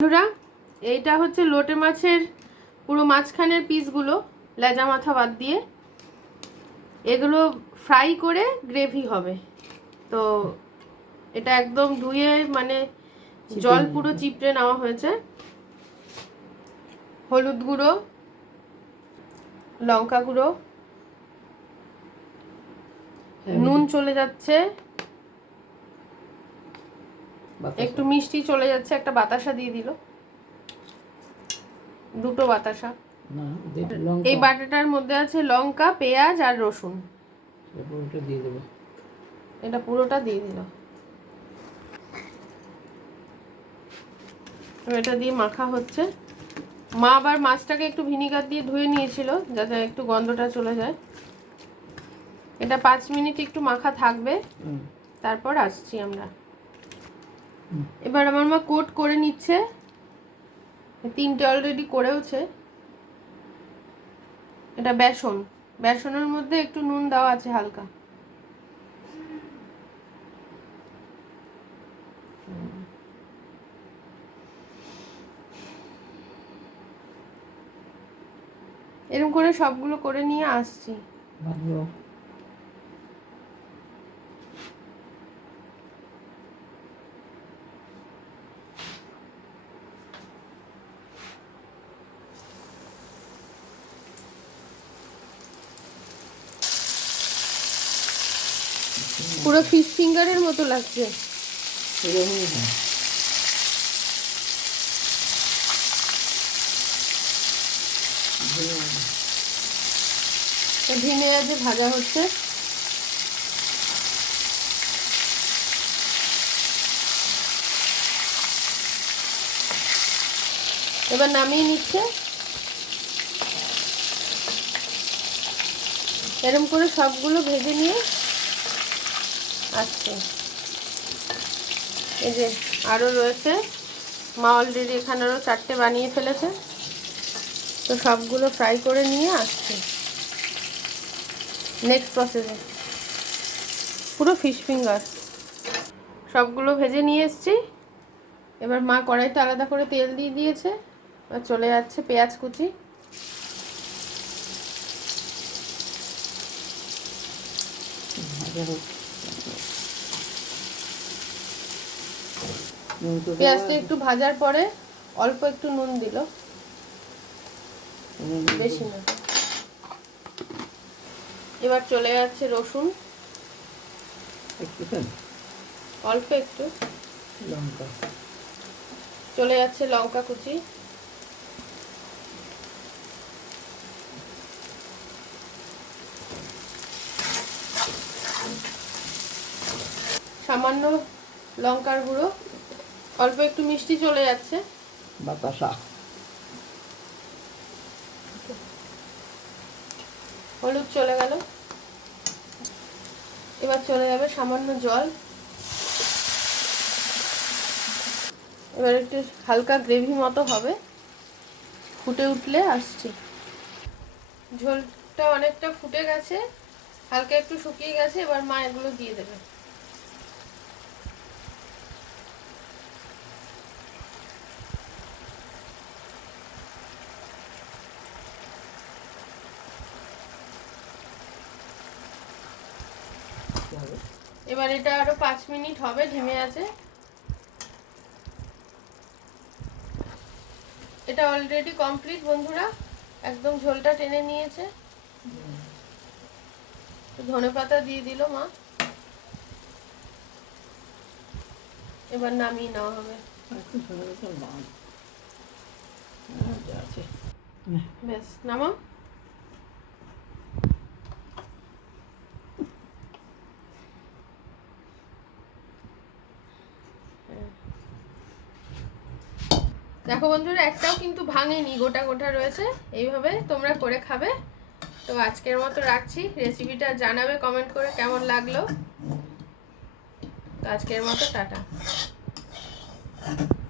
বন্ধুরা, এইটা হচ্ছে লোটে মাছের পুরো মাঝখানের পিসগুলো, লেজা মাথা বাদ দিয়ে। এগুলো ফ্রাই করে গ্রেভি হবে। তো এটা একদম ধুয়ে মানে জল পুরো চিপড়ে নেওয়া হয়েছে। হলুদ গুঁড়ো, লঙ্কা গুঁড়ো, নুন চলে যাচ্ছে, একটু মিষ্টি চলে যাচ্ছে, একটা বাতাসা দিয়ে দিল, দুটো বাতাসা। এই বাটাটার মধ্যে আছে লঙ্কা, পেঁয়াজ আর রসুন। পুরোটা দিয়ে দেবো, এটা পুরোটা দিয়ে দিল। এটা দিয়ে মাখা হচ্ছে। মা আবার মাছটাকে একটু ভিনিগার দিয়ে ধুয়ে নিয়েছিল যাতে একটু গন্ধটা চলে যায়। এটা 5 মিনিট একটু মাখা থাকবে, তারপর আসছি আমরা। এবার আমার মা কোট করে নিচ্ছে, 3টে অলরেডি করেওছে। এটা বেসন, বেসনের মধ্যে একটু নুন দেওয়া আছে হালকা। এরকম করে সবগুলো করে নিয়ে আসছি। পুরো ফিশ ফিঙ্গারের মতো লাগছে। ভেঙে আছে, ভাজা হচ্ছে। এবার নামিয়ে নিচ্ছে। এরকম করে সবগুলো ভেজে নিয়ে আসছে। এই যে আরও রয়েছে, মা অলরেডি এখানে আরও 4টে বানিয়ে ফেলেছে। তো সবগুলো ফ্রাই করে নিয়ে আসছে নেক্সট প্রসেসে। পুরো ফিশ ফিঙ্গার সবগুলো ভেজে নিয়ে এসছি। এবার মা কড়াইতে আলাদা করে তেল দিয়ে দিয়েছে, আর চলে যাচ্ছে পেঁয়াজ কুচি। পেঁয়াজটা একটু ভাজার পরে অল্প একটু নুন দিল, বেশি না। এবার চলে যাচ্ছে রসুন, অল্প একটু লঙ্কা, চলে যাচ্ছে লঙ্কা কুচি, সামান্য লঙ্কার গুঁড়ো, অল্প একটু মিষ্টি চলে যাচ্ছে, বাতাসা, হলুদ চলে গেল। এবার চলে যাবে সামান্য জল। এবার একটু হালকা গ্রেভি মতো হবে, ফুটে উঠলে আসছি। ঝোলটা অনেকটা ফুটে গেছে, হালকা একটু শুকিয়ে গেছে। এবার মা এগুলো দিয়ে দেবে। এবার এটা আরো 5 মিনিট হবে, ঢেমে আছে। এটা অলরেডি কমপ্লিট বন্ধুরা, একদম ঝোলটা টেনে নিয়েছে। ধনেপাতা দিয়ে দিল মা। এবার নামিয়ে নেওয়া হবে। ব্যাস নামা। দেখো বন্ধুরা, একটাও কিন্তু ভাঙেনি, গোটা গোটা রয়েছে। এইভাবে তোমরা করে খাবে। তো আজকের মতো রাখছি। রেসিপিটা জানাবে কমেন্ট করে কেমন লাগলো। তো আজকের মতো টাটা।